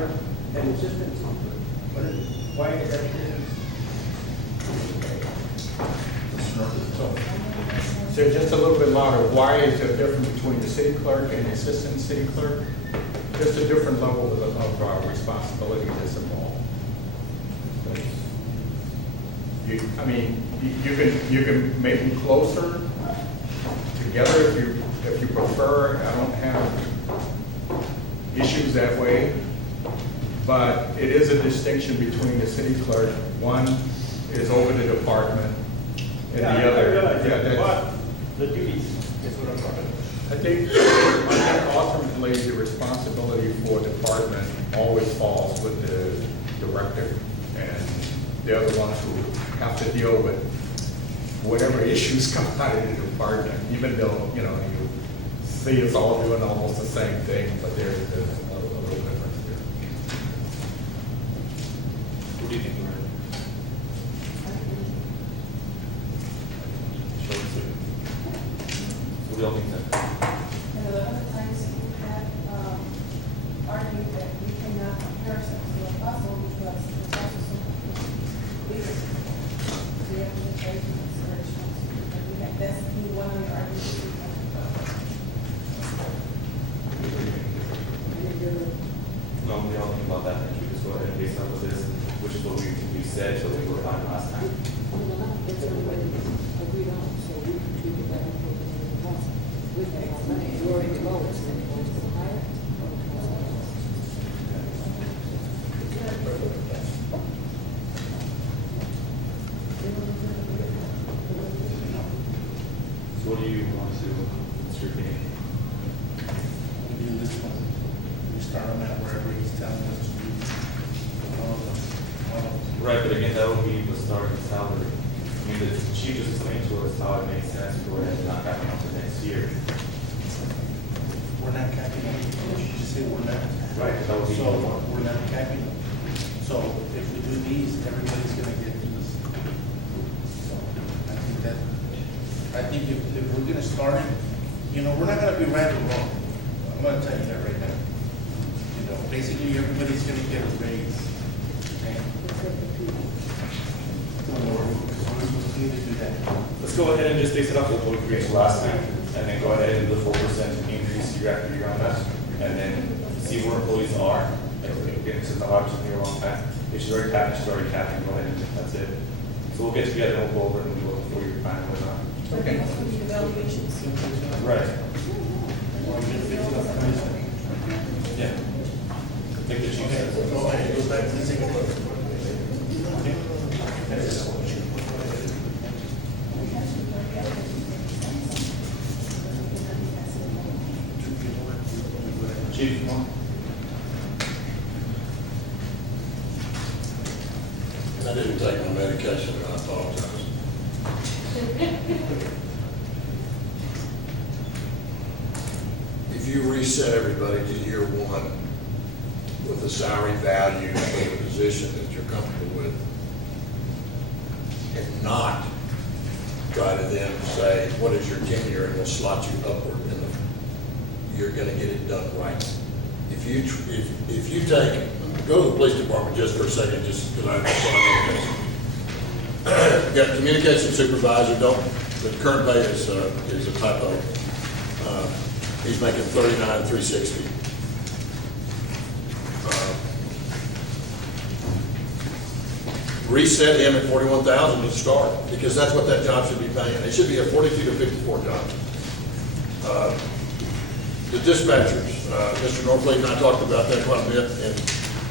clerk and assistant city clerk. What is, why is that difference? So just a little bit louder, why is there a difference between the city clerk and the assistant city clerk? Just a different level of responsibility that's involved. I mean, you can make them closer together if you prefer. I don't have issues that way, but it is a distinction between the city clerk. One is over the department, and the other. But the duties is what I'm talking about. I think ultimately the responsibility for department always falls with the director, and they're the ones who have to deal with whatever issues come out of the department, even though, you see us all doing almost the same thing, but there's a little difference there. What do you think, Lorraine? Short and sweet. What do y'all think then? And the other times you have argued that we cannot compare ourselves to a puzzle because the puzzle is so bigger. So you have to take into consideration. And we have, that's one of the arguments we have about. No, we all think about that, and we just go ahead and base off of this, which is what we said, so we were fine last time. That's the way agreed on, so we contribute that and put it in the cost. We have our money, we're already the lowest, and it goes to the higher. So what do you want to do? What's your opinion? We do this one. We start on that wherever he's telling us to do. Right, but again, that would be the starting salary. I mean, the chief just explained to us how it makes sense to go ahead and knock that one out for next year. We're not capping it. You just say we're not. Right, that would be So the one. we're not capping it. So if we do these, everybody's gonna get these. So I think if we're gonna start it, we're not gonna be right or wrong. I'm gonna tell you that right now. Basically, everybody's gonna get a raise. Okay? So we'll need to do that. Let's go ahead and just base it off of what we created last time, and then go ahead and do the 4% increase year after year on that, and then see where employees are. Again, since I've obviously been here a long time, if she's already capped, she's already capped, and go ahead and that's it. So we'll get together and we'll go over it and we'll go through your plan and whatnot. Okay. Evaluations. Right. Yeah. I think the chief says. Go ahead, go back to the second one. Okay? Chief, come on. I didn't take my medication, and I apologize. If you reset everybody to year one with the salary value of the position that you're comfortable with, and not try to then say, what is your tenure, and we'll slot you upward, you're gonna get it done right. If you take, go to the police department just for a second, just because I know. Got communication supervisor, the current pay is a typo. He's making $39,360. Reset him at $41,000 to start, because that's what that job should be paying. It should be a 42 to 54 job. The dispatchers, Mr. Norfleet and I talked about that quite a bit,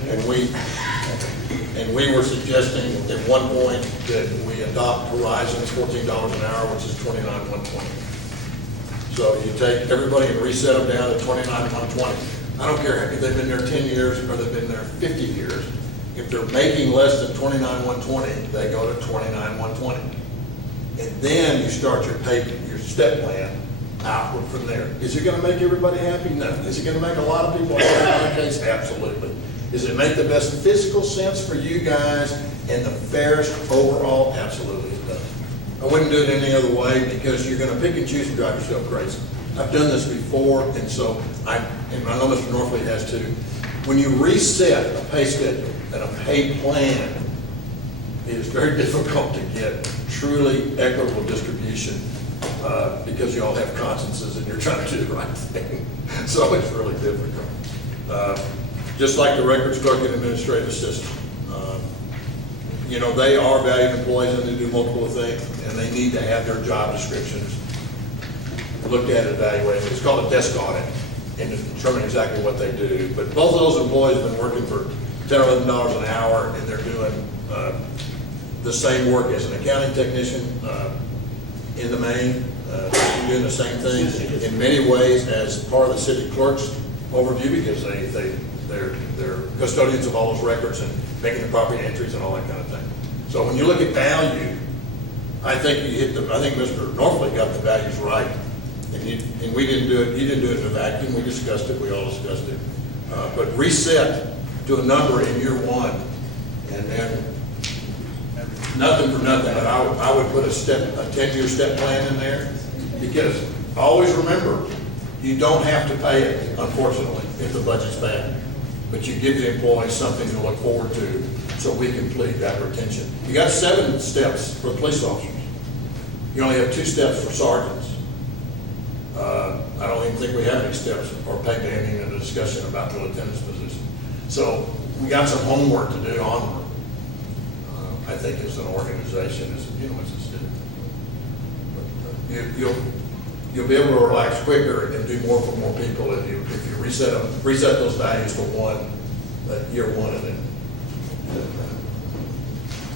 and we were suggesting at one point that we adopt Horizon's $14 an hour, which is $29,120. So you take everybody and reset them down to $29,120. I don't care if they've been there 10 years or they've been there 50 years. If they're making less than $29,120, they go to $29,120. And then you start your step plan outward from there. Is it going to make everybody happy? No. Is it going to make a lot of people happy in my case? Absolutely. Does it make the best physical sense for you guys and the fairest overall? Absolutely it does. I wouldn't do it any other way, because you're going to pick and choose and drive yourself crazy. I've done this before, and so and I know Mr. Norfleet has too. when you reset a pay schedule and a pay plan, it is very difficult to get truly equitable distribution, because you all have consciences and you're trying to do the right thing. So it's really difficult. Just like the records clerk and administrative system. You know, they are valued employees and they do multiple things, and they need to have their job descriptions looked at, evaluated. It's called a desk audit, and to determine exactly what they do. But both of those employees have been working for $10 or $11 an hour, and they're doing the same work as an accounting technician in the main, doing the same thing in many ways as part of the city clerk's overview, because they're custodians of all those records and making the property entries and all that kind of thing. So when you look at value, I think I think Mr. Norfolk got the values right. And we didn't do it, you didn't do it in a vacuum, we discussed it, we all discussed it. But reset to a number in year one, and then nothing for nothing, but I would put a 10-year step plan in there, because always remember, you don't have to pay it, unfortunately, if the budget's bad. But you give the employees something to look forward to, so we complete that retention. You got 7 steps for police officers. You only have 2 steps for sergeants. I don't even think we have any steps or pay banding in a discussion about the lieutenant's position. So we got some homework to do onward. I think as an organization, as you know, as a city. But, you'll be able to relax quicker and do more for more people if you reset those values to year one, and then.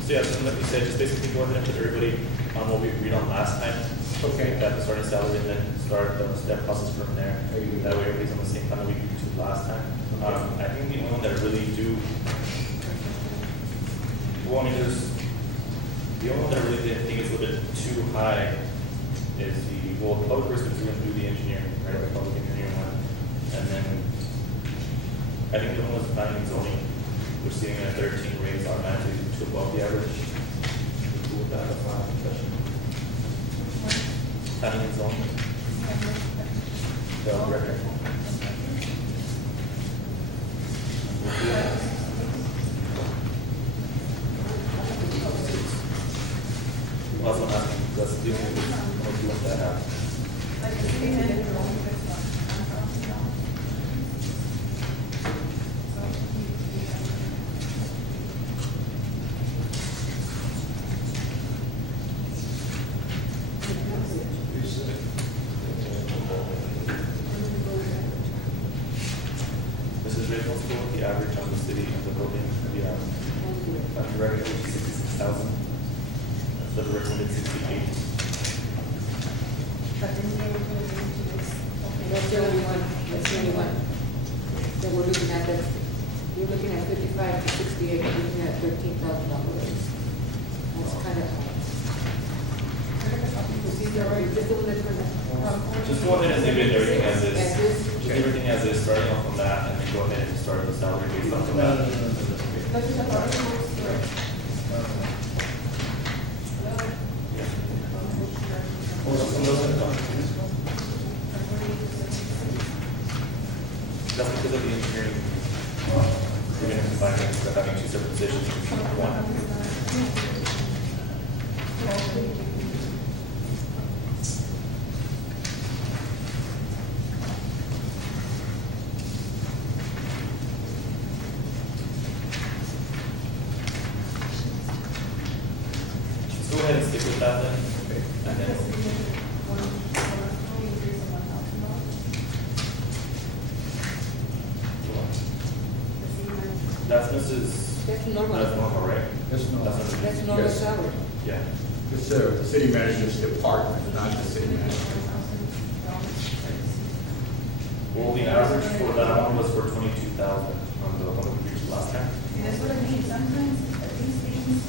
So yeah, so like you said, just basically go ahead and put everybody on what we agreed on last time. Okay. Got the starting salary and then start the step process from there. That way everybody's on the same kind of we agreed to last time. I think the only one that I really do, well, I mean, the only one that I really didn't think is a little bit too high is public works, because we're going to do the engineering, right, the public engineering one. And then I think the one was planning and zoning, we're seeing a 13 raise automatically to above the average. Cool with that, that's not a question. Planning and zoning. The record. Well, that's what I'm asking, that's the only what you want that happen. Like the city manager only gets $1,000. This is responsible with the average on the city and the building, the recommended 66,000. That's the recommended 68. But then they were going to do this. Okay. That's the only one, that we're looking at, we're looking at 55 to 68, we're looking at $13,000 raise. That's kind of high. Just a little bit for that. Just go ahead and leave it everything as is. As is? Just everything as is, starting off from that, and then go ahead and start the salary based off of that. This is a public works director. That's because of the engineering. We're going to combine it instead of having 2 separate positions, one. Let's go ahead and stick with that then. And then that's Mrs. That's normal. That's normal, right? That's normal. That's normal Yes. salary. Yeah. It's the city manager's department, not the city manager. Well, the average for that one was for 22,000 on the one that we reached last time. And that's what I mean, sometimes these things,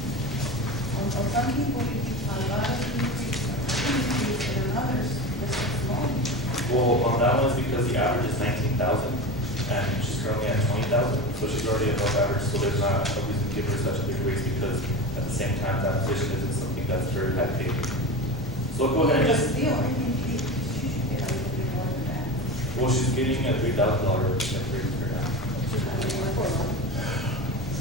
on some people, you give a lot of increase, and on others, it's small. Well, on that one is because the average is 19,000 and she's currently at 20,000, so she's already above average, so there's not a reason to give her such a big raise, because at the same time, that position isn't something that's very high paid. So go ahead and But just, still, I think she should get a little bit more than that. well, she's getting a $3,000 raise right now. So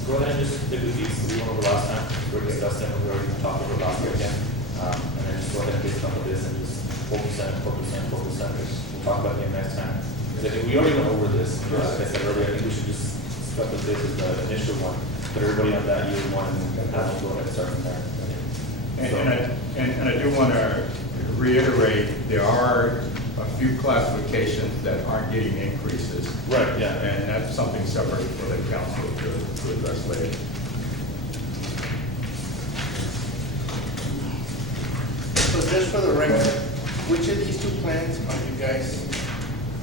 Go ahead and just stick with these, we went over last time, we already discussed them, we already talked over last year again. And then just go ahead and base it off of this and just 4%, 4%, 4%, we'll talk about it again next time. Because I think we already went over this, like I said earlier, I think we should just stuff with this as the initial one, put everybody on that year one and have them go ahead and start from there. And I do want to reiterate, there are a few classifications that aren't getting increases. Right, yeah. And that's something separate for the council to address later. So just for the record, which of these two plans are you guys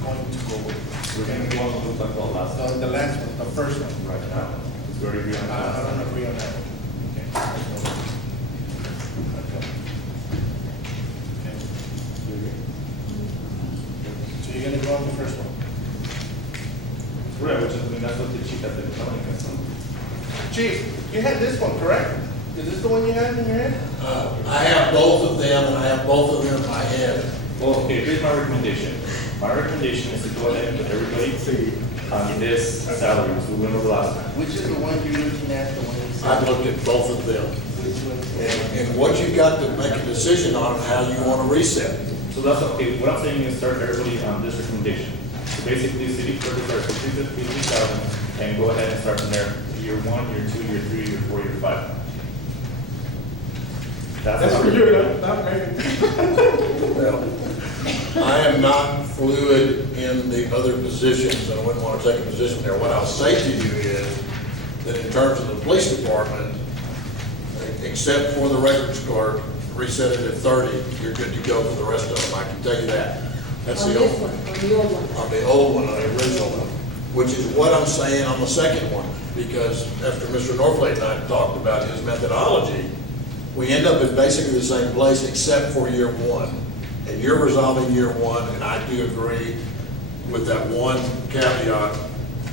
going to go with? We're going to go on with like the last time. The last one, the first one? Right now, because we already agreed on that. I don't agree on that. Okay. So you're gonna go on the first one? Right, which is, I mean, that's what the chief has been telling us. Chief, you had this one, correct? Is this the one you had in your head? I have both of them, and I have both of them in my head. Well, okay, here's my recommendation. My recommendation is to go ahead and put everybody on this salary, which we went over last time. Which is the one you're looking at, the one you I said? looked at both of them. Which one? And what you got to make a decision on how you want to reset. So that's, okay, what I'm saying is start everybody on this recommendation. So basically, city clerk is our 53,000, and go ahead and start from there, year one, year two, year three, year four, year five. That's for you, not me. Well, I am not fluid in the other positions, and I wouldn't want to take a position there. What I'll say to you is that in terms of the police department, except for the records clerk, reset it at 30, you're good to go for the rest of them. I can tell you that. That's On the this old one, on the old one. on the old one, on the original one, which is what I'm saying on the second one, because after Mr. Norflate and I talked about his methodology, we end up in basically the same place except for year one. And you're resolving year one, and I do agree with that one caveat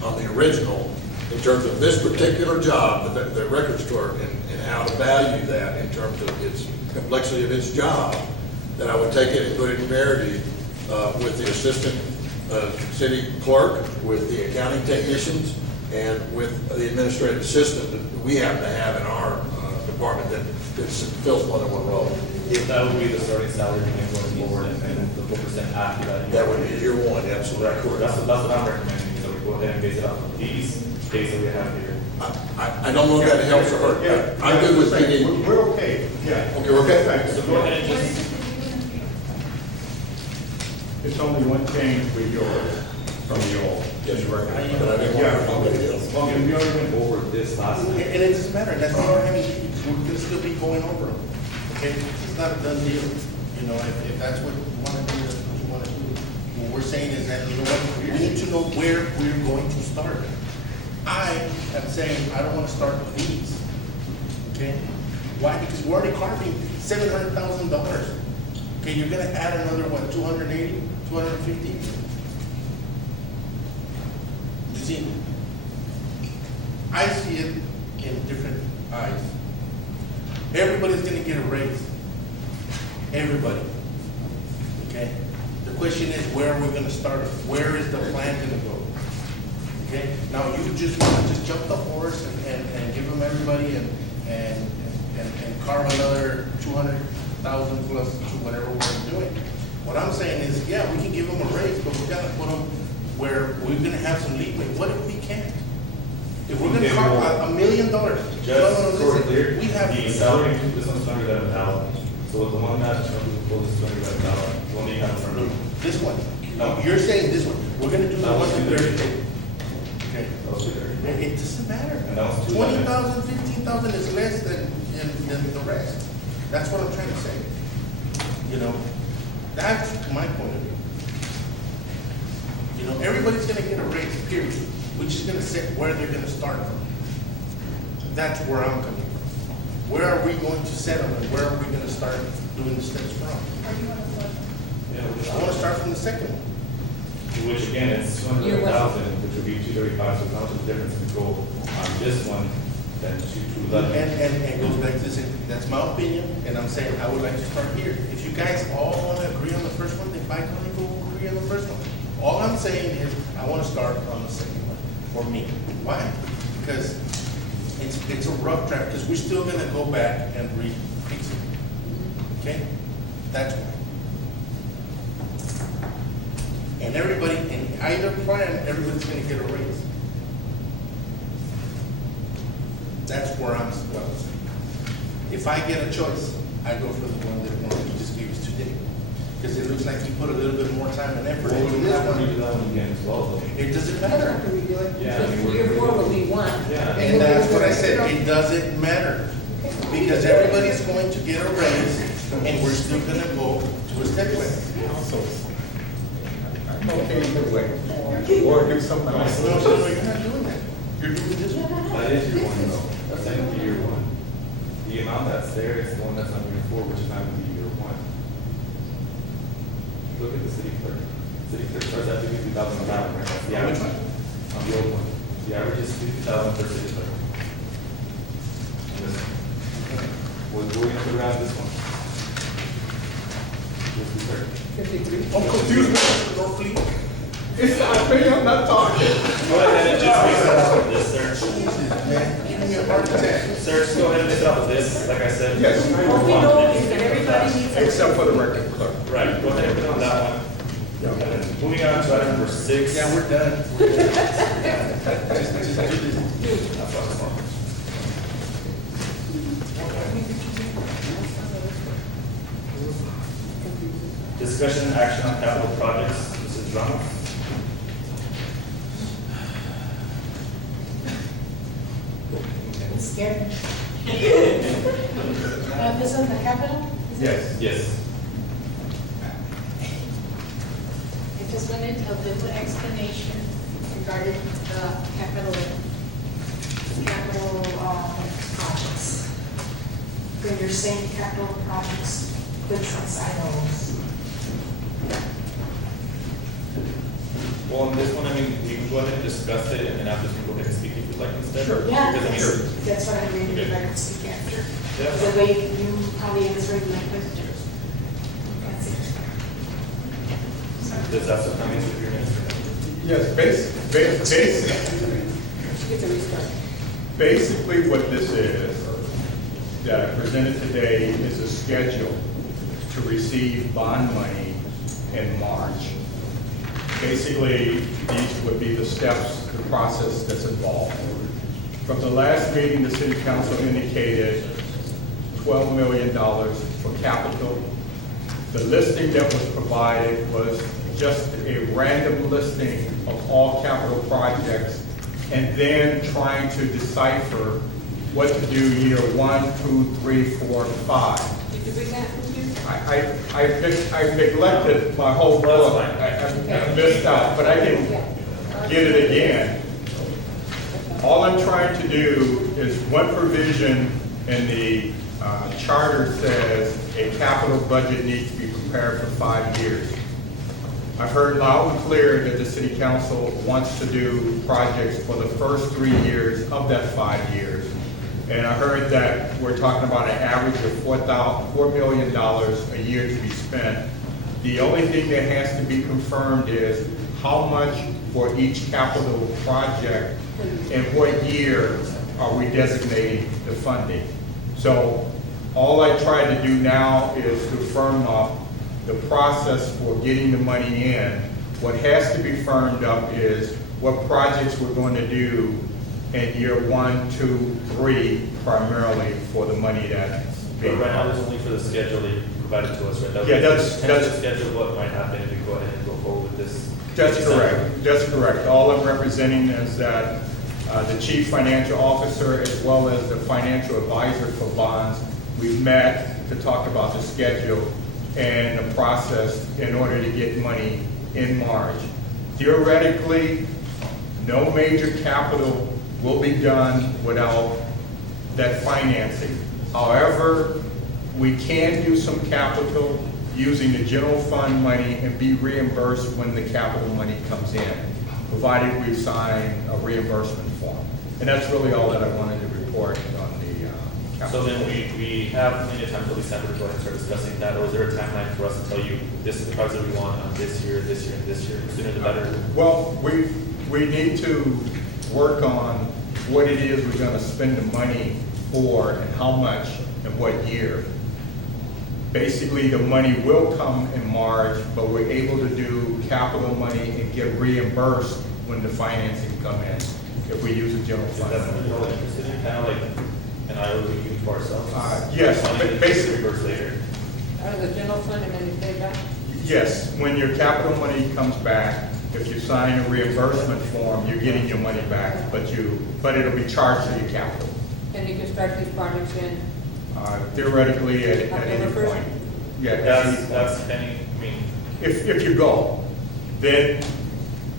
on the original in terms of this particular job, the records clerk, and how to value that in terms of its complexity of its job, that I would take it and put it in parity with the assistant city clerk, with the accounting technicians, and with the administrative assistant that we happen to have in our department that fills more than one role. If that would be the starting salary, we can going forward, and then the 4% after that. That would be year one, absolutely. Correct, that's what I'm recommending, so we go ahead and base it off of these days that we have here. I don't know if that helps or hurt. Yeah. I'm good with PD. We're okay, yeah. Okay, we're okay. Thanks. So go ahead and What is just, it that you're gonna do? It's only one change with yours from the old. Yes, you're right. record. But I didn't want to do anybody else. well, we already went over this last And time. it doesn't matter, that's not our heavy duty, because we're gonna still be going over them. Okay, it's not a done deal. You know, if that's what you wanna do, that's what you wanna do. What we're saying is that, you know what, we need to know where we're going to start. I am saying, I don't wanna start with these. Okay? Why? Because we're already carving $700,000. Okay, you're gonna add another, what, 280, 250? You see, I see it in different eyes. Everybody's gonna get a raise. Everybody. Okay? The question is, where are we gonna start? Where is the plan gonna go? Okay? Now, you just wanna just jump the horse and give them everybody and carve another 200,000 plus to whatever we're doing. What I'm saying is, yeah, we can give them a raise, but we gotta put them where we're gonna have some leeway. What if we can't? If we're gonna Okay, carve well, $1 million, Just so we're listen, clear, we have. the salary increase, this one's 211,000. So with the one that proposed is 211,000, the one that you have in front of you. This one. No. You're saying this one. We're gonna do the That one was to 230. 30. Okay. That was 230. It doesn't matter. And that was 211. 20,000, 15,000 is less than the rest. That's what I'm trying to say. You know, that's my point of view. You know, everybody's gonna get a raise, period. We're just gonna set where they're gonna start from. That's where I'm coming from. Where are we going to set them and where are we gonna start doing the steps from? Are you gonna start? Yeah, which- I wanna start from the second one. Which again, it's 211,000, which would be 235, so how much of a difference if we go on this one than 211? And goes back to this, that's my opinion, and I'm saying I would like to start here. If you guys all wanna agree on the first one, then by golly, go agree on the first one. All I'm saying is, I wanna start on the second one. for me. Why? Because it's a rough draft, because we're still gonna go back and re-fix it. Okay? That's why. And everybody, in either plan, everybody's gonna get a raise. That's where I'm, well, if I get a choice, I go for the one that you just gave us today. Because it looks like you put a little bit more time and effort Well, into we this have to one. redo that one again as well, though. It doesn't How matter. can we do it? Yeah, I mean, we're- Year four will be one. Yeah. And that's what I said, it doesn't matter. Because everybody's going to get a raise, and we're still gonna go to a step way. Also, I'm okay either way. Or do something else. No, you're not doing that. You're doing this one. That is year one, though. That's technically year one. The amount that's there is the one that's on year four, which is not gonna be year one. Look at the city clerk. City clerk starts at 52,000 an hour, right? That's the average. Which one? On the old one. The average is 50,000 per city clerk. And this one. We're gonna put around this one. This is clerk. 53. I'm confused, Mr. Norfleet. It's not me, I'm not talking. Go ahead and just base it off of this, sir. Man, give me a heart attack. Sir, just go ahead and base it off of this, like I said. Yes. What we know is that everybody needs a. Except for the record clerk. Right, go ahead and put it on that one. And then moving on to item number 6. Yeah, we're done. We're done. Just do this. That's what I'm saying. Discussion and action on capital projects, Mrs. Ramos. Scared. This is the capital? Yes. Yes. I just wanted a little explanation regarding the capital projects. When you're saying capital projects, which ones I know? Well, on this one, I mean, we can go ahead and discuss it, and then after, we can go ahead and speak if you'd like instead. Sure. Yeah, Because, I mean, Sure. that's what I mean, Okay. if I could speak after. Yeah. The way you probably answered my question. That's it. Does that sound answer your answer? Yes, It's a restart. basically what this is, that I presented today, is a schedule to receive bond money in March. Basically, these would be the steps, the process that's involved. From the last meeting, the city council indicated $12 million for capital. The listing that was provided was just a random listing of all capital projects, and then trying to decipher what to do year 1, 2, 3, 4, 5. Did you bring that with you? I neglected my whole book. I missed out, but I can get it again. All I'm trying to do is, one provision in the charter says a capital budget needs to be prepared for 5 years. I've heard loud and clear that the city council wants to do projects for the first 3 years of that 5 years. And I heard that we're talking about an average of $4 million a year to be spent. The only thing that has to be confirmed is how much for each capital project and what year are we designating the funding. So all I try to do now is to firm up the process for getting the money in. What has to be firmed up is what projects we're going to do in year 1, 2, 3, primarily for the money that's But being. right now, this is only for the schedule that you provided to us, right? That Yeah, was that's- tentative schedule, what might happen if we go ahead and go forward with this. That's correct, that's correct. All I'm representing is that the chief financial officer, as well as the financial advisor for bonds, we've met to talk about the schedule and the process in order to get money in March. Theoretically, no major capital will be done without that financing. However, we can do some capital using the general fund money and be reimbursed when the capital money comes in, provided we sign a reimbursement form. And that's really all that I wanted to report on the So capital. then we have plenty of time till December to go ahead and start discussing that, or is there a timeline for us to tell you, this is the project we want on this year, and this year, the sooner the better? Well, we need to work on what it is we're gonna spend the money for and how much and what year. Basically, the money will come in March, but we're able to do capital money and get reimbursed when the financing come in, if we use a general fund. That's what we're all interested in, kind of like an IOU for ourselves. Yes, Money that basically. gets reimbursed later. Out of the general fund and then you pay back? Yes, when your capital money comes back, if you sign a reimbursement form, you're getting your money back, but it'll be charged to your capital. And you can start these projects in, Theoretically, at any October 1st? point. Yeah, at any point. That's any, I mean, If you go, then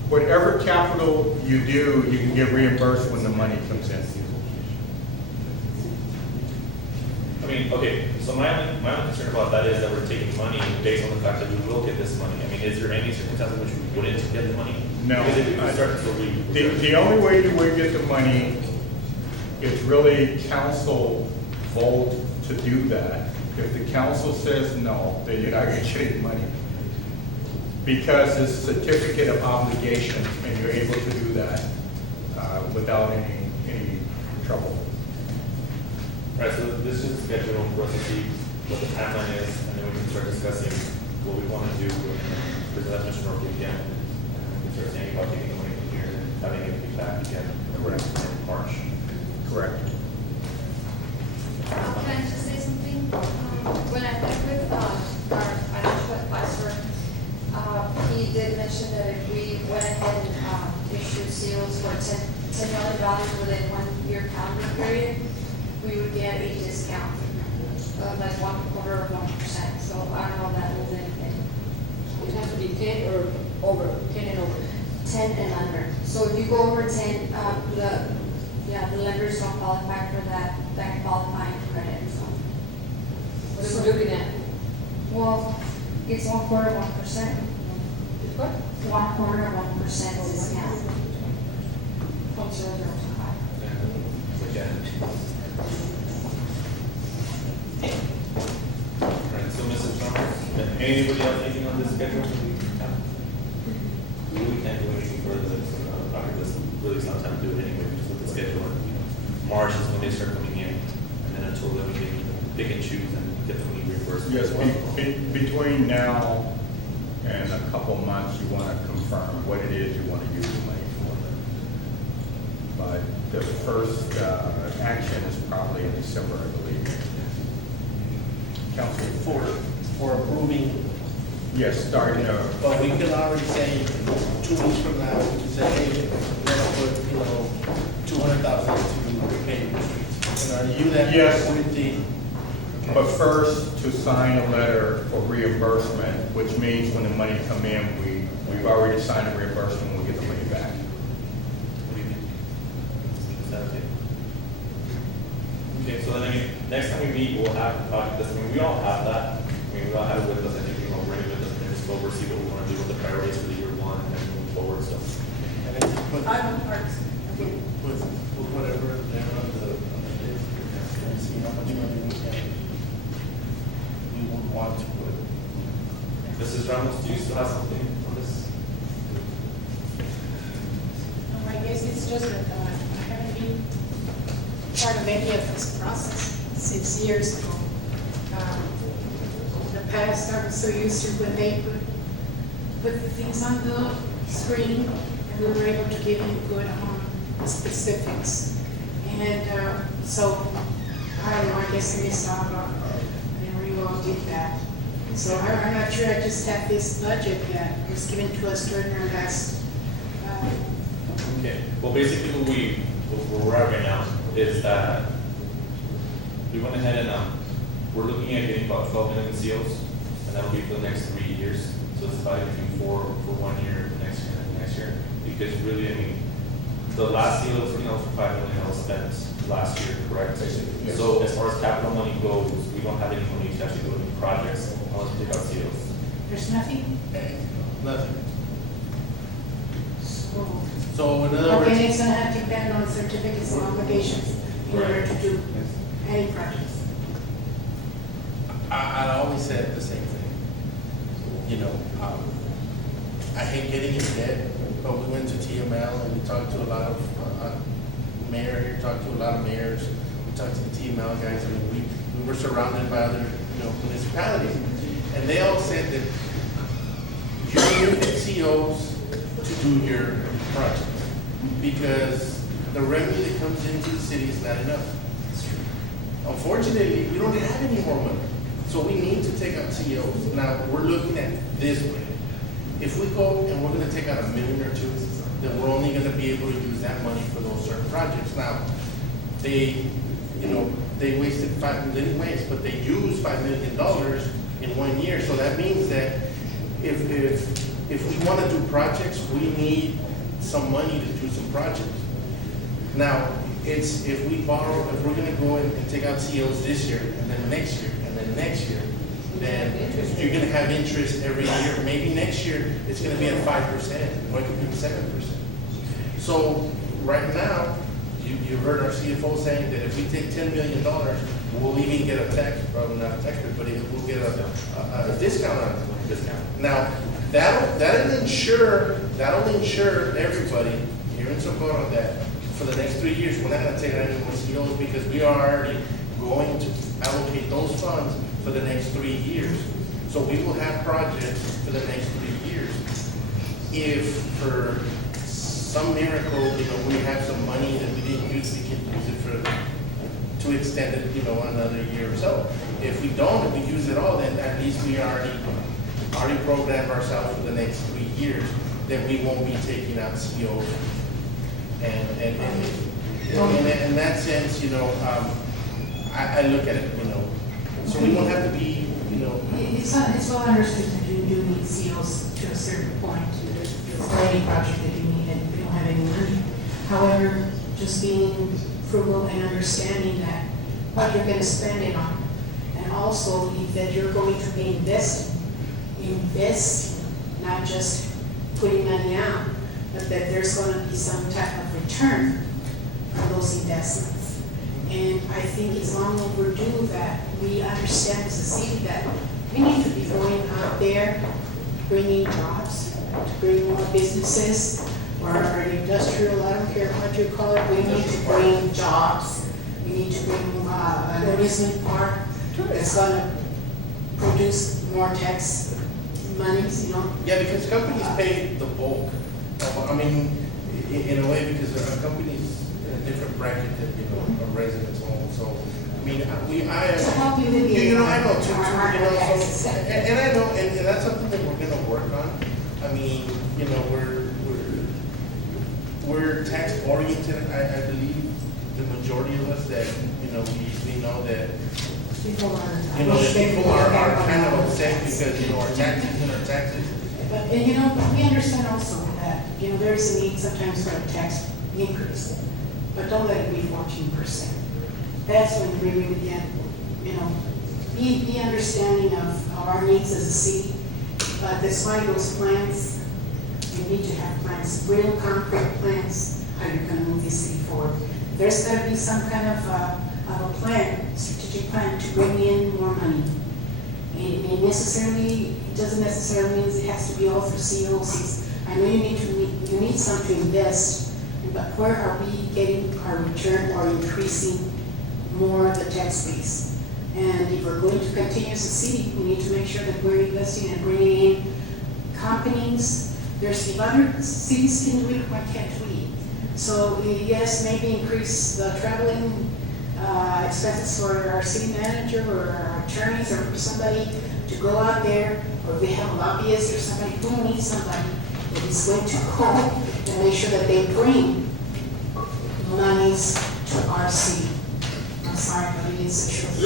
whatever capital you do, you can get reimbursed when the money comes in. I mean, okay, so my only concern about that is that we're taking money based on the fact that we will get this money. I mean, is there any circumstance in which we wouldn't get the money? No. Because if we start, so we. The only way you would get the money is really council vote to do that. If the council says no, then you're not gonna get any money. Because it's a certificate of obligation, and you're able to do that without any trouble. Right, so this is scheduled for us to see what the timeline is, and then we can start discussing what we want to do, and present that to Mr. Murphy again. And we can start saying about taking the money from here and having it be back again Correct. in March. Correct. Can I just say something? When I met with our financial advisor, he did mention that if we went ahead and issued seals for $10 million within 1 year calendar period, we would get a discount of like 1/4 of 1%. So I don't know if that was anything. it has to be 10 or over, 10 and over. 10 and under. So if you go over 10, the lenders don't qualify for that qualifying credit. So. What are we looking at? Well, it's 1/4 of 1%. It's what? 1/4 of 1% discount. From 0 to 5. Again. Alright, so Mrs. Chalmers, anybody else anything on this schedule? We really can't do anything further, so after this, really it's not time to do it anyway, just with the schedule. March is when they start coming in, and then until then we can pick and choose and get the money reimbursed. Yes, between now and a couple months, you want to confirm what it is you want to use the money for. But the first action is probably in December, I believe. Council, For approving, yes, starting but we can already say 2 weeks from now, we can say, hey, we're gonna put, $200,000 to repay the streets. And are you that? Yes. With the, but first to sign a letter for reimbursement, which means when the money come in, we've already signed a reimbursement, we'll get the money back. What do you think? Is that okay? Okay, so then, I mean, next time we meet, we'll have the project list. I mean, we all have that. I mean, we all have it with us. I think we will bring it with us and just go over, see what we want to do with the priorities for the year one and then move forward, so. and then put, I don't parks. put whatever there on the list, and see how much money we would want to put. Mrs. Ramos, do you still have something on this? I guess it's just that I haven't been part of any of this process 6 years ago. In the past, I was so used to when they put the things on the screen, and we were able to give input on the specifics. And so, I don't know, I guess I missed out on, whenever you all did that. So I'm not sure, I just have this budget that was given to us during our last, Okay, well, basically what we're at right now is that we went ahead and, we're looking at getting about 12 million seals, and that'll be for the next 3 years. So it's probably between 4 for 1 year, the next year, and the next year. Because really, I mean, the last seal was, for 5 million that was spent last year, correct? Yes. So as far as capital money goes, we don't have any money to actually go to new projects unless we take out seals. there's nothing. Nothing. So, So in other words. okay, it's gonna have to depend on certificates and obligations in order to do any projects. I always said the same thing. I hate getting in debt, but we went to TML and we talked to a lot of mayor here, talked to a lot of mayors, we talked to the TML guys, I mean, we were surrounded by other, municipalities. And they all said that you need COs to do your project, because the revenue that comes into the city is not enough. Unfortunately, we don't have any more money, so we need to take out COs. Now, we're looking at this way. If we go and we're gonna take out $1 million or $2 million, then we're only gonna be able to use that money for those certain projects. Now, they wasted didn't waste, but they used $5 million in 1 year. So that means that if we wanna do projects, we need some money to do some projects. Now, if we're gonna go and take out COs this year, and then next year, and then next year, then you're gonna have interest every year. Maybe next year, it's gonna be at 5%, or it could be 7%. So, right now, you heard our CFO saying that if we take $10 million, we'll even get a tax, probably not a tax, but we'll get a discount on it. Now, that'll ensure everybody here in Socorro that for the next 3 years, we're not gonna take any more COs, because we are already going to allocate those funds for the next 3 years. So we will have projects for the next 3 years. If for some miracle, we have some money that we didn't use, we can use it to extend it, another year or so. If we don't, if we use it all, then at least we already programmed ourselves for the next 3 years, that we won't be taking out COs. And in that sense, I look at it, so we won't have to be, It's well understood that you do need COs to a certain point. It's any project that you need and you don't have any money. However, just being frugal and understanding that what you're gonna spend it on, and also that you're going to be invest, not just putting money out, but that there's gonna be some type of return on those investments. And I think it's long overdue that we understand as a city that we need to be going out there, bringing jobs, to bring more businesses, or industrial, I don't care what you call it, we need to bring jobs. We need to bring an amusement park that's gonna produce more tax monies, Yeah, because companies pay the bulk. I mean, in a way, because a company's in a different bracket than, a resident's home. So, I mean, To help you alleviate I know, our taxes. and I know, and that's something that we're gonna work on. I mean, we're tax oriented. I believe the majority of us that, we know that, that people are kind of upset because, our taxes and our taxes. But, we understand also that, there is a need sometimes for a tax increase, but don't let it be 14%. That's when we really get, be understanding of our needs as a city. But that's why those plans, you need to have plans, real concrete plans, how you're gonna move this city forward. There's gotta be some kind of a plan, strategic plan to bring in more money. It doesn't necessarily mean it has to be all through COCs. I know you need some to invest, but where are we getting our return or increasing more of the tax base? And if we're going to continue as a city, we need to make sure that we're investing and bringing in companies. If other cities can do it, why can't we? So yes, maybe increase the traveling expenses for our city manager or our attorneys or somebody to go out there, or if we have a lobbyist or somebody, we need somebody that is going to go and make sure that they bring monies to our city. I'm sorry, but it is the truth.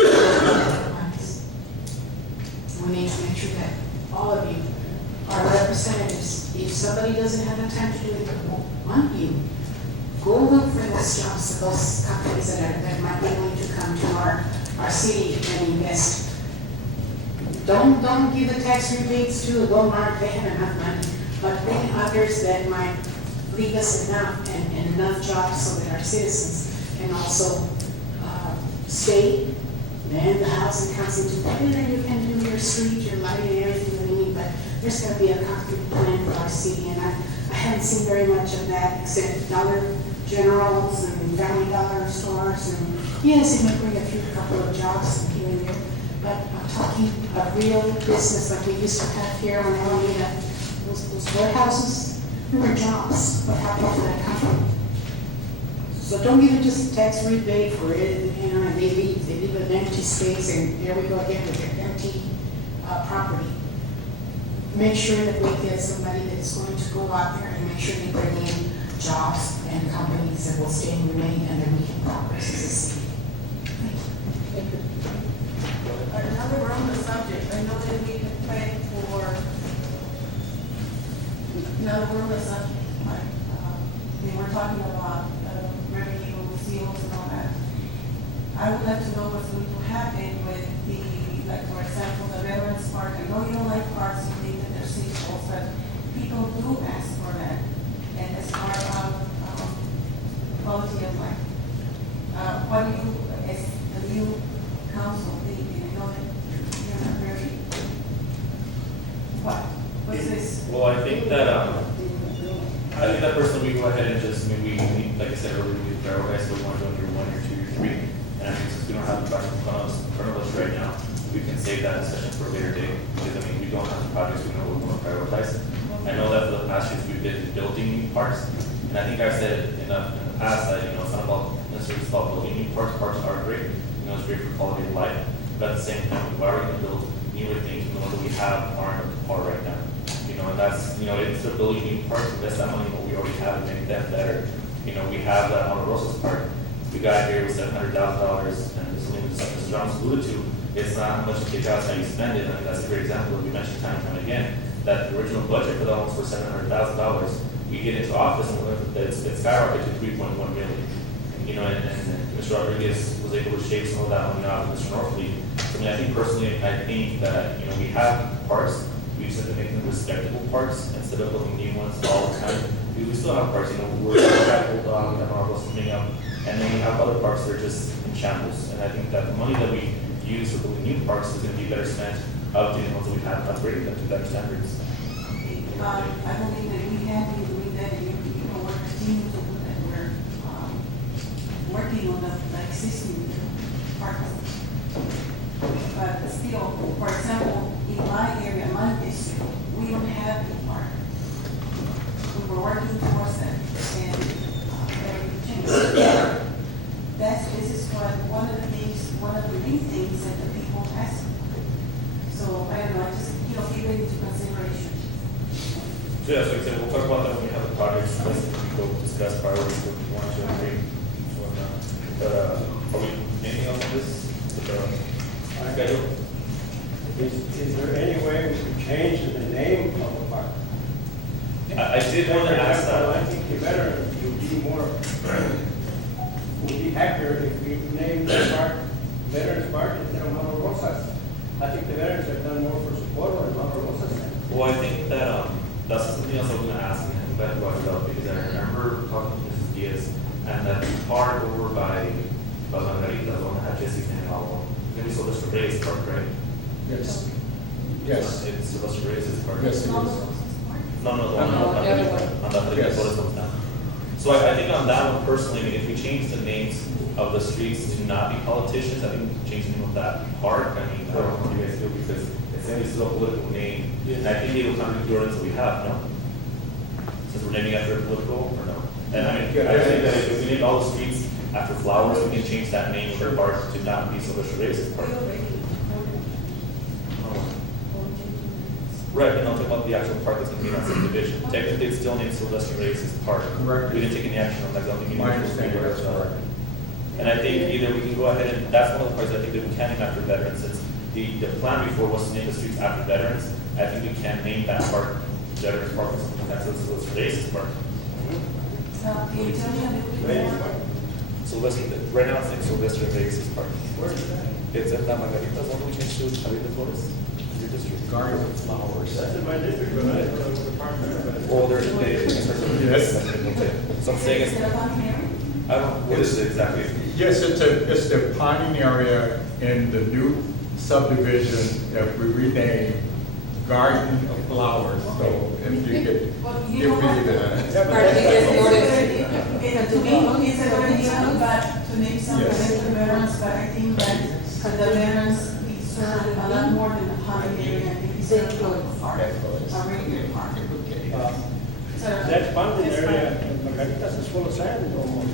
We need to make sure that all of you are representatives. If somebody doesn't have the time to do it, want you, go look for those jobs, those companies that might be willing to come to our city and invest. Don't give the tax rebates to Walmart, they have enough money, but bring others that might leave us enough and enough jobs so that our citizens can also stay and the housing council do everything you can do, your street, your lighting, and everything that we need, but there's going to be a concrete plan for our city, and I haven't seen very much of that except dollar generals and Family Dollar stores, and yes, it may bring a couple of jobs here and there, but I'm talking a real business like we used to have here on Alameda, those warehouses, there were jobs. What happened to that company? So don't give it just a tax rebate for it, and they leave an empty space, and there we go again with their empty property. Make sure that we get somebody that's going to go out there and make sure they bring in jobs and companies that will stay and remain, and then we can progress as a city. Thank you. Now that we're on the subject, I know that we had planned for, now that we're on the subject, like, we were talking about revenue, seals and all that. I would like to know what's going to happen with the, like, for example, the Veterans Park. I know you don't like parks, you think that they're sequels, but people do ask for that. And as part of quality of life. What do you, as the new council, think? And I know that you're not very, what's this? Well, I think that personally, we go ahead and just, I mean, we, like I said earlier, we prioritize what we want to do under 1 or 2 or 3. And I think since we don't have the project in front of us right now, we can save that discussion for a later date. Because I mean, we don't have the projects, we know what we want to prioritize. I know that for the past years, we've been building new parks. And I think I've said in the past that, it's not about necessarily about building new parks. Parks are great. It's great for quality of life. But at the same time, why are we going to build newer things when the ones that we have aren't up to par right now? And that's, it's a building new parks, invest that money in what we already have and make that better. We have that on Rosas Park. We got here with $700,000, and it's something that Mr. Johnson alluded to. It's not how much you take out, it's how you spend it. I mean, that's a great example that we mentioned time and time again. That the original budget for that one was for $700,000. We get into office and it's skyrocketed to $3.1 million. And Mr. Rodriguez was able to shave some of that money off of Mr. Norfleet. So I think personally, I think that, we have parks. We just have to make them respectable parks instead of building new ones all the time. We still have parks, we're at Bulldog, we have Marbles coming up, and then we have other parks that are just in shambles. And I think that the money that we use for building new parks is going to be better spent updating the ones that we have, upgrading them to better standards. I believe that we have been doing that, and people will continue to do that. We're working on the existing parks. But still, for example, in my area, my district, we don't have a park. We were working towards that, and everything changed. This is one of the main things that the people ask. So I don't know, I just keep it into consideration. So yeah, so like I said, we'll talk about that when we have the projects, we go discuss priorities with 1, 2, and 3. But are we anything else on this? Schedule? Is there any way we could change the name of the park? I did want to ask that. I think the veterans would be more, would be happier if we named the park Veterans Park instead of Manuel Rosas. I think the veterans have done more for support than Manuel Rosas. Well, I think that that's something else I was going to ask, and I'm glad you brought it up, because I remember talking to Mrs. Diaz, and that park over by Margarita, the one that had Jesse's name all along. Then we saw this for Reyes Park, right? Yes. Yes. It's Sylvester Reyes' park. Yes, it is. No, the one No, on the other one. that Yes. comes down. So I think on that one personally, if we change the names of the streets to not be politicians, I think we can change the name of that park. I mean, I don't know what you guys do, because it's going to be still a political name. And I think they will contradict the ordinance that we have, no? Since we're naming after a political, or no? And I mean, I think that if we name all the streets after flowers, we can change that name of the park to not be Sylvester Reyes' park. Right, and I'll talk about the actual park that's going to be in that subdivision. Technically, it's still named Sylvester Reyes' park. Correct. We didn't take any action on that, I don't think you My need to. understanding, that's correct. And I think either we can go ahead and, that's one of the parts I think that we can name after veterans, since the plan before was to name the streets after veterans. I think we can name that park Veterans Park or something like that, so it's Sylvester Reyes' park. Can you tell me a little bit more? Sylvester, right now it's named Sylvester Reyes' park. Where is that? It's at La Margarita, one we changed to Javier Flores. Your district. Garden of Flowers. That's in my district, but I don't know the park there. Oh, there's a Yes. So I'm saying Is it's, it a funny area? I don't, what is it exactly? Yes, it's the ponding area in the new subdivision that we renamed Garden of Flowers. So if you could Well, you give know me what? the. Yeah, but Pardon me, that's- there's an ordinance. It it to me, it's a good idea, but to make some Yes. for the veterans, but I think that the veterans deserve a lot more than the party area. I think they deserve a park, a regular park. So, That bonded that's area, fine. Margaritas is full of sand almost.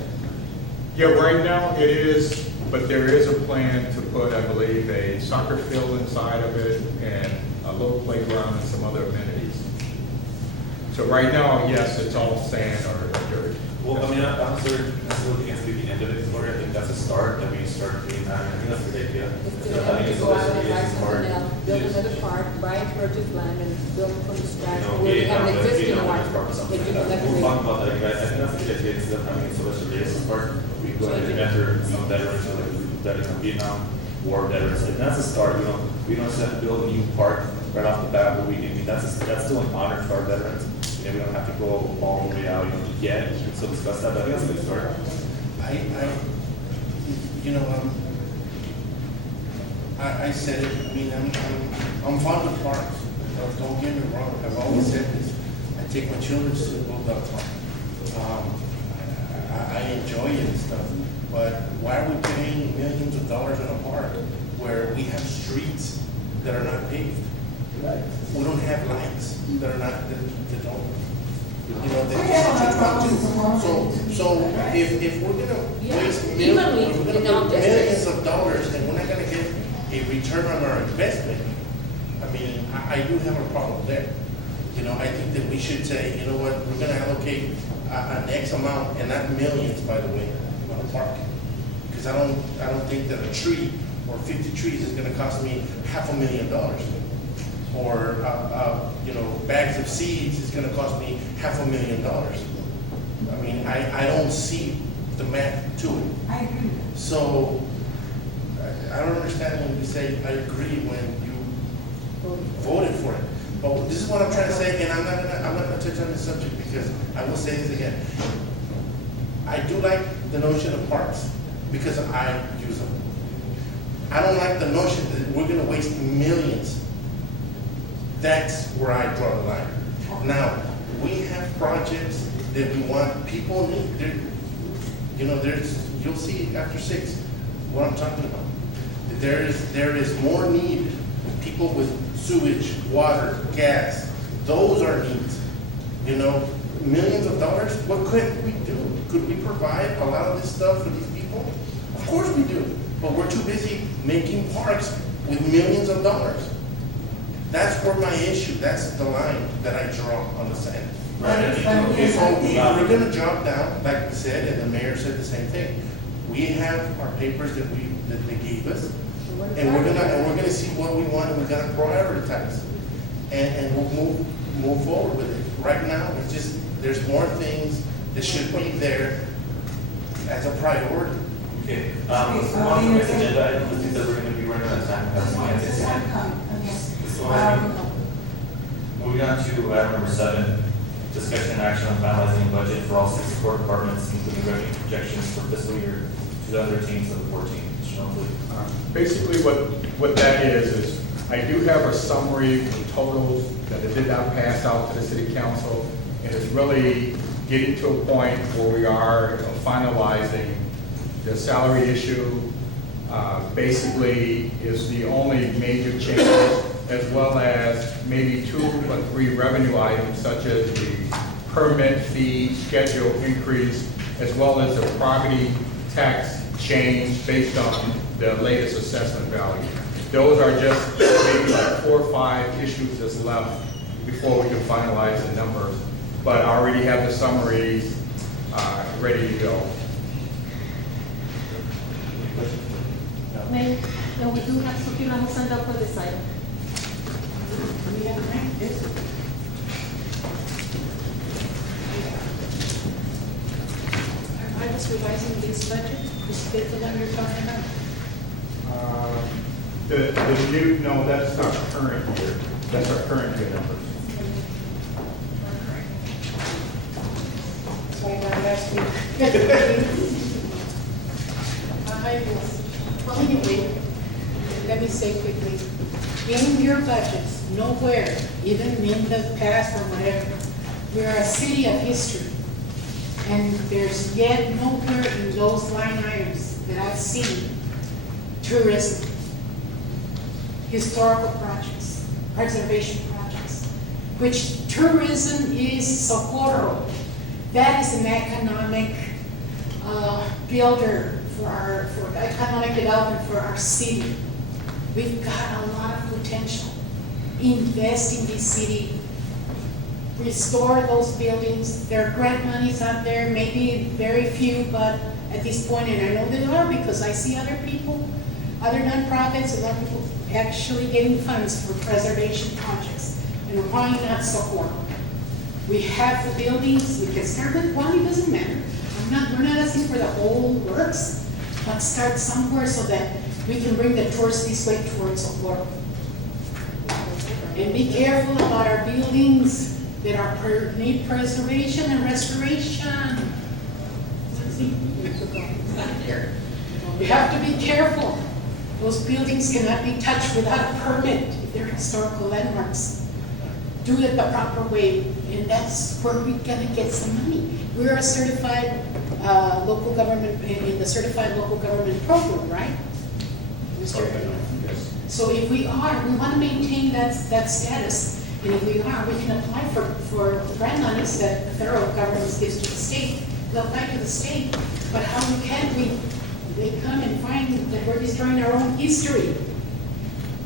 Yeah, right now it is, but there is a plan to put, I believe, a soccer field inside of it and a little playground and some other amenities. So right now, yes, it's all sand or dirt. Well, I mean, I'm sort of necessarily against the end of it, Gloria. I think that's a start, that we start doing that. I think that's a good idea. Instead I of think having to it's go out and a buy smart. something else, build another park, buy a purchase land and build from scratch. You know, Where we getting have down an the, existing getting down one. the park or something They like do that. like We'll a- talk about that, guys. I think that's a good idea, instead of having a Sylvester Reyes park, we go ahead and enter some veterans, so like veterans from Vietnam, war veterans, and that's a start, we don't have to build a new park right off the bat, but we can, that's still an honor to our veterans. You know, we don't have to go all the way out, yet, we can still discuss that, but I think that's a good start. I said it, I mean, I'm fond of parks. Don't get me wrong, I've always said this. I take my children to the Bulldog Park. I enjoy it and stuff, but why are we paying millions of dollars in a park where we have streets that are not paved? Right. We don't have lights that are not, that don't, you know, We have that. our problems. So if we're gonna Yeah. waste Even millions, we- we're in gonna our put district. millions of dollars and we're not gonna get a return on our investment, I mean, I do have a problem there. You know, I think that we should say, you know what, we're gonna allocate an X amount, and not millions, by the way, on a park. Because I don't think that a tree or 50 trees is gonna cost me $500,000. Or, you know, bags of seeds is gonna cost me $500,000. I mean, I don't see the math to it. I agree. So, I don't understand when you say, I agree when you voted for it. But this is what I'm trying to say, and I'm not gonna touch on this subject because I will say this again. I do like the notion of parks because I use them. I don't like the notion that we're gonna waste millions. That's where I draw the line. Now, we have projects that we want, people need, you know, you'll see after 6 what I'm talking about. There is more need with people with sewage, water, gas. Those are needs. You know, millions of dollars, what could we do? Could we provide a lot of this stuff for these people? Of course we do, but we're too busy making parks with millions of dollars. That's where my issue, that's the line that I draw on the sand. Right. If we're gonna drop down, like we said, and the mayor said the same thing, we have our papers that they gave us, and we're gonna see what we want, and we're gonna prioritize. And we'll move forward with it. Right now, it's just, there's more things that should be there as a priority. Okay, on the next agenda item, because we're gonna be running out of time. Moving on to item number 7, discussion and action on finalizing a budget for all 6 core departments, including revenue projections for fiscal year 2013 to 2014. Mr. Shumley. Basically, what that is I do have a summary of totals that I did not pass out to the city council, and it's really getting to a point where we are finalizing the salary issue. Basically is the only major change, as well as maybe 2 or 3 revenue items, such as the permit fee schedule increase, as well as the property tax change based on the latest assessment value. Those are just maybe like 4 or 5 issues that's left before we can finalize the numbers. But I already have the summaries ready to go. Mayor, and we do have something on the agenda for this item. We have to make this. I was revising this budget, is that the one you're talking about? The new, no, that's not current year. That's our current year numbers. So I got last week. Well, anyway, let me say quickly, in your budgets, nowhere, even in the past or whatever, we are a city of history. And there's yet nowhere in those line items that I've seen tourism, historical projects, preservation projects, which tourism is socorro. That is an economic builder for economic development for our city. We've got a lot of potential. Invest in this city, restore those buildings. There are grant monies out there, maybe very few, but at this point, and I know there are because I see other people, other nonprofits, and other people actually getting funds for preservation projects. And why not support? We have the buildings, we can start with one, it doesn't matter. We're not asking for the whole works, but start somewhere so that we can bring the tourists this way towards Socorro. And be careful about our buildings that need preservation and restoration. We have to be careful. Those buildings cannot be touched without a permit if they're historical landmarks. Do it the proper way, and that's where we're gonna get some money. We're a certified local government, in the certified local government program, right? Yes. So if we are, we want to maintain that status, and if we are, we can apply for grant monies that the federal government gives to the state. We'll apply to the state, but how can we? They come and find that we're destroying our own history.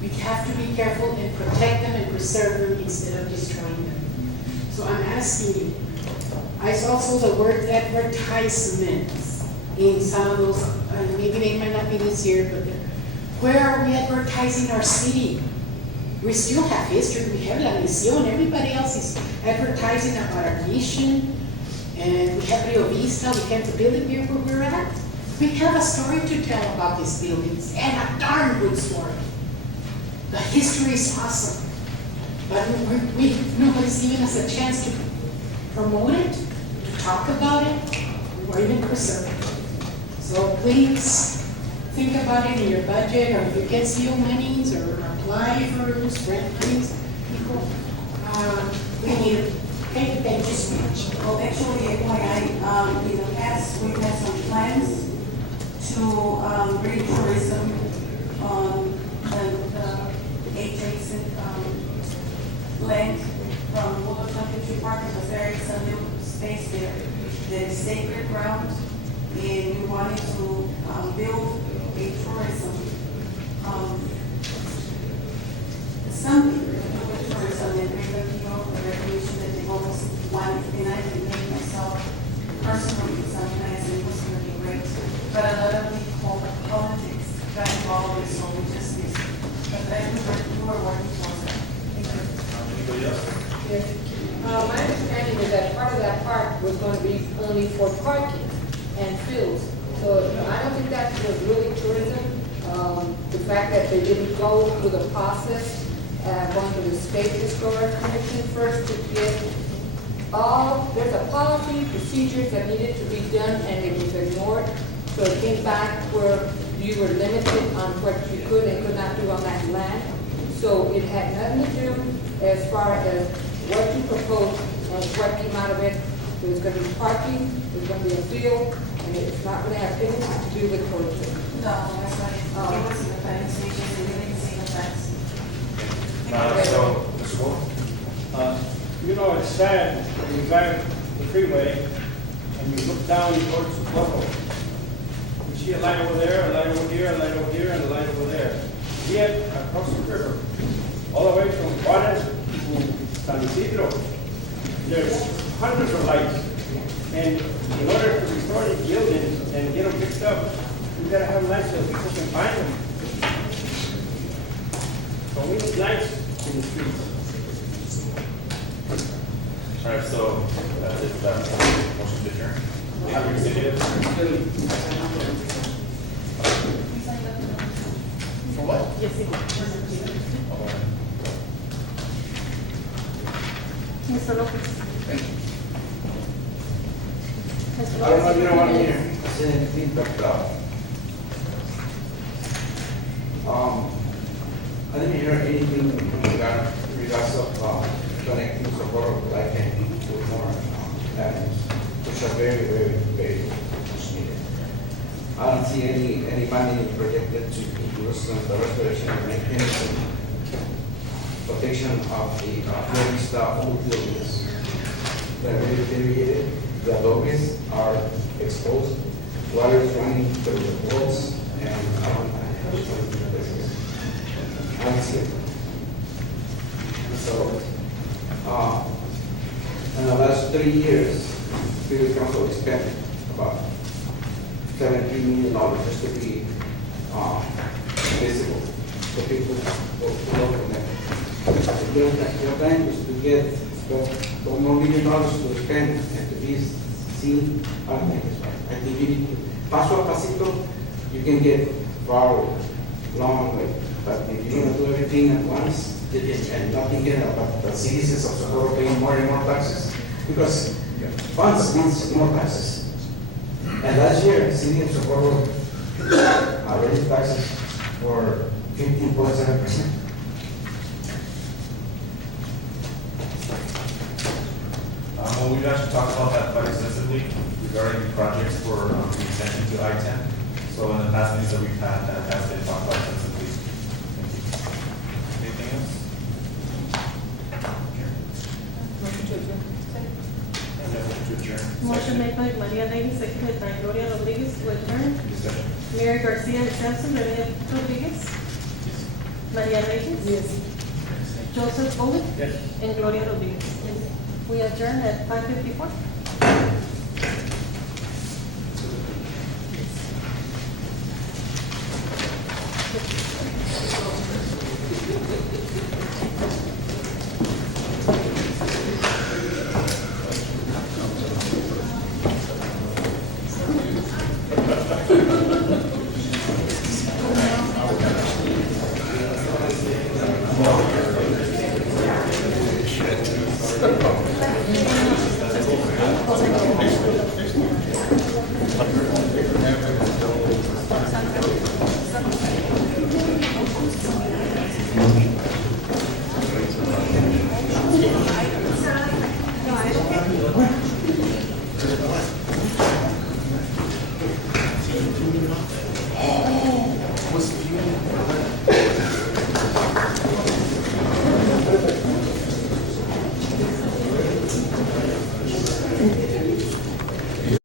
We have to be careful and protect them and preserve them instead of destroying them. So I'm asking you, I saw also the word advertisements in some of those, maybe they might not be this year, but where are we advertising our city? We still have history, we have La Misión, everybody else is advertising about our mission, and we have Rio Vista, we have the building here where we're at. We have a story to tell about these buildings, and a darn good story. The history is awesome, but nobody's giving us a chance to promote it, to talk about it, or even preserve it. So please think about it in your budget, or if you get CO monies, or apply for those grant monies, people, we need it. Okay, thank you so much. Well, actually, FYI, in the past, we've had some plans to bring tourism on the adjacent land from Woodland Country Park, because there is a little space there that is sacred ground, and we wanted to build a tourism, something with tourism and bring them, the recognition that they've always wanted, and I can make myself personally something I think was going to be great. But a lot of people, politics got involved with, so we just missed it. But I we were working towards that. Thank you. Anybody else? Yes. My understanding is that part of that park was going to be only for parking and fields. So I don't think that was really tourism. The fact that they didn't go through the process, going to the State Historic Commission first to get there's a policy, procedures that needed to be done, and it was ignored. So it came back where you were limited on what you could and could not do on that land. So it had nothing to do as far as what you proposed and what came out of it. There was going to be parking, there was going to be a field, and it's not going to have anything to do with tourism. No, that's right. It was in the planning station, and we didn't see the facts. So, Mr. Moore? You know, it's sad when you drive the freeway and you look down towards the Pueblo. You see a light over there, a light over here, a light over here, and a light over there. Yet, across the river, all the way from Juarez to San Isidro, there's hundreds of lights. And in order to restore these buildings and get them fixed up, we gotta have lights so people can find them. So we need lights in the streets. All right, so that's it, that motion to adjourn. Have your executive. For what? Mr. Lopez. Thank you. Mr. I don't know if you know what I'm Lopez. here. I didn't hear anything in regards of connecting Socorro, like, and put more avenues, which are very, very, very much needed. I don't see any money projected to use on the restoration and maintenance and protection of the buildings, old buildings. They're very deteriorated, the adobes are exposed, water is running through the walls, and I don't see it. So, in the last 3 years, city council spent about $17 million just to be visible for people who look at them. The plan is to get $1 million to spend and to be seen. I don't think it's right. I think you need to, paso a pasito, you can get far, long way. But if you're gonna do everything at once, and not thinking about the citizens of Socorro paying more and more taxes, because funds means more taxes. And last year, the city of Socorro raised taxes for 15.7%. Well, we've actually talked about that quite extensively regarding the projects for the extension to I-10. So in the past meetings that we've had, that has been talked about extensively. Thank you. Anything else? Motion to adjourn. Motion to adjourn. Motion made by Maria Davis, seconded by Gloria Rodriguez to adjourn. Discussion. Mary Garcia Sampson, Maria Rodriguez. Maria Reyes. Yes. Joseph Bowman. Yes. And Gloria Rodriguez. We adjourn at 5:54.